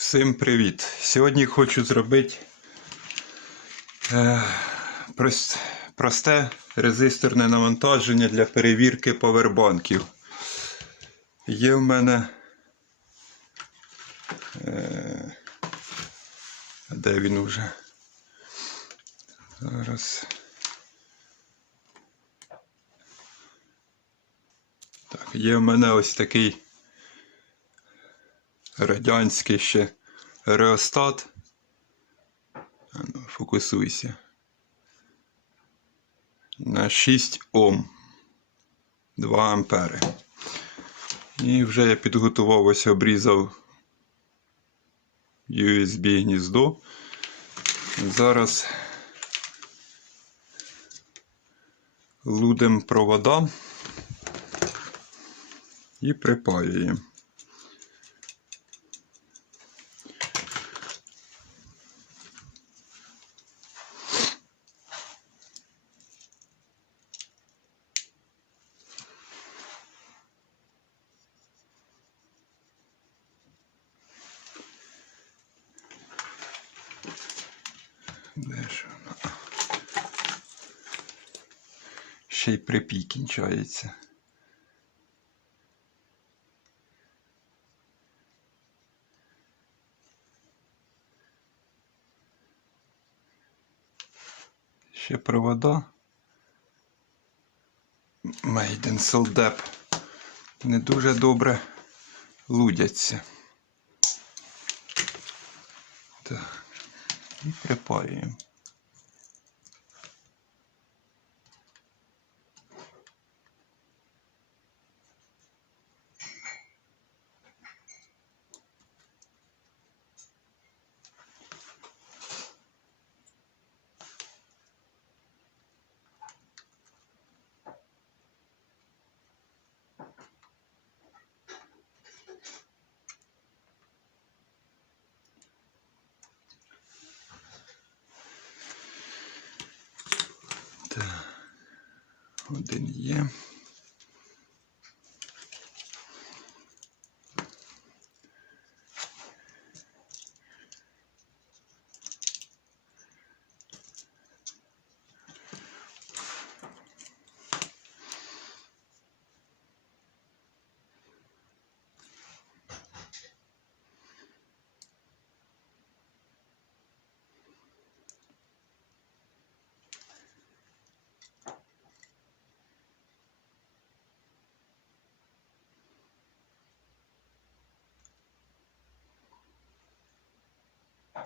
Всім привіт! Сьогодні хочу зробити е, прос- просте резисторне навантаження для перевірки повербанків. Є в мене. Е, де він уже? Зараз. Так, є в мене ось такий радянський ще реостат. Ну, фокусуйся. На 6 Ом. 2 ампери. І вже я підготував ось обрізав USB гніздо. Зараз лудим провода і припаюємо. Ж? Ще й припій кінчається. Ще провода. Мейден Солдеп. Не дуже добре лудяться. Так. І припаюємо. Один є.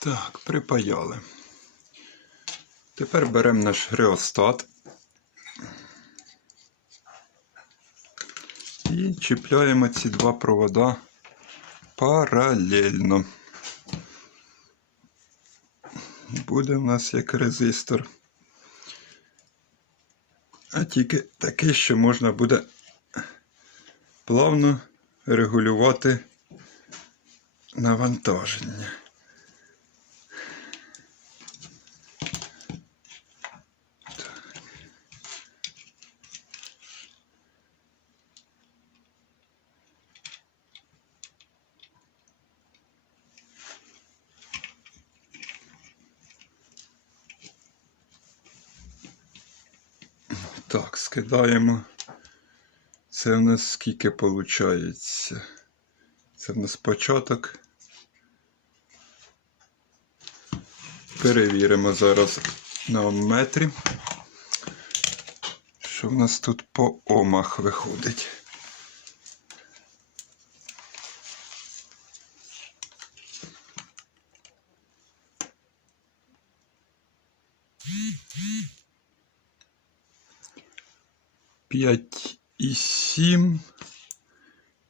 Так, припаяли. Тепер беремо наш реостат і чіпляємо ці два провода паралельно. Буде в нас як резистор. А тільки такий, що можна буде плавно регулювати навантаження. Так, скидаємо. Це в нас скільки виходить? Це в нас початок. Перевіримо зараз на метрі. Що в нас тут по омах виходить? П'ять і сім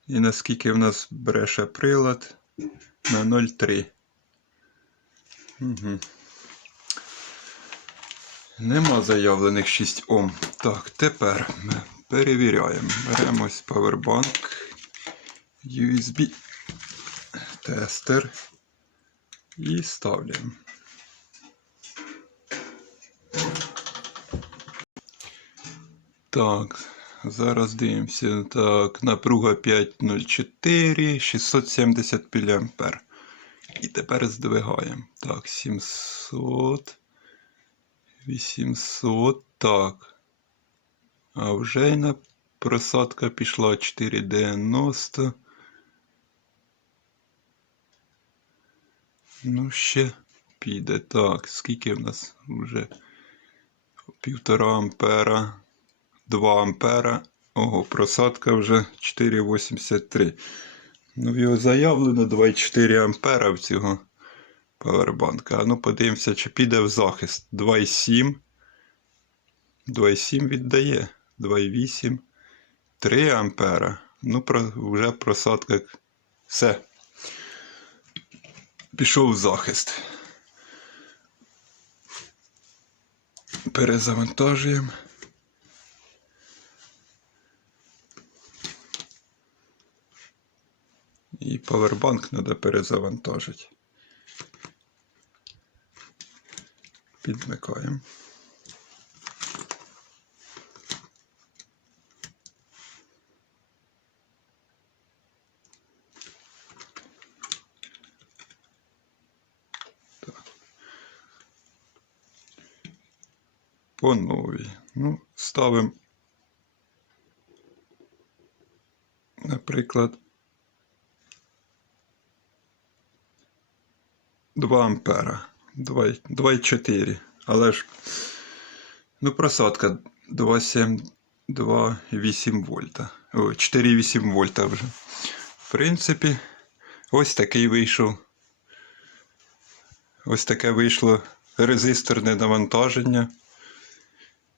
І наскільки в нас бреше прилад на 0,3. Угу. Нема заявлених 6 Ом. Так, тепер ми перевіряємо. Беремо ось Powerbank, USB, тестер і ставляємо. Так, зараз дивимося. Так, напруга 504, 670 мА. І тепер здвигаємо. Так, 700. 800. Так. А вже й на просадка пішла 490. Ну, ще піде. Так, скільки в нас вже? Півтора ампера. 2 ампера. Ого, просадка вже 4,83. Ну, його заявлено 2,4 ампера в цього павербанка. А ну подивимося, чи піде в захист. 2,7. 2,7 віддає. 2,8. 3 ампера. Ну, про, вже просадка. Все. Пішов в захист. Перезавантажуємо. І павербанк треба перезавантажити. Підмикаємо. По новій. Ну, ставимо, наприклад, 2 ампера. 2,4. Але ж, ну, просадка 2,7, 2,8 вольта. О, 4,8 вольта вже. В принципі, ось такий вийшов. Ось таке вийшло резисторне навантаження,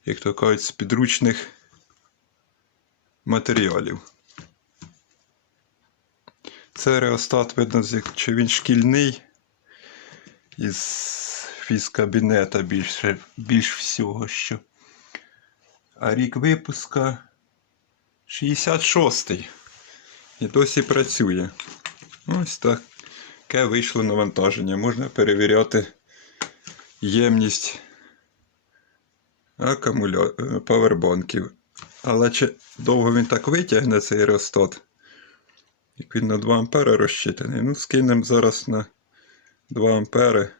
як то кажуть, з підручних матеріалів. Це реостат, видно, чи він шкільний із фізкабінета більше, більш всього, що. А рік випуска 66-й. І досі працює. Ось так. Таке вийшло навантаження. Можна перевіряти ємність акумуля... е, павербанків. Але чи довго він так витягне цей реостат? Як він на 2 ампери розчитаний. Ну, скинемо зараз на 2 ампери.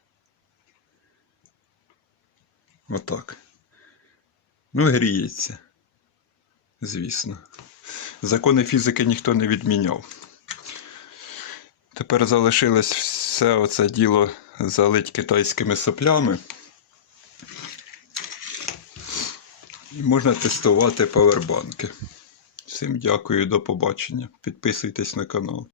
Отак. Ну, гріється. Звісно. Закони фізики ніхто не відміняв. Тепер залишилось все оце діло залить китайськими соплями. І можна тестувати павербанки. Всім дякую, до побачення. Підписуйтесь на канал.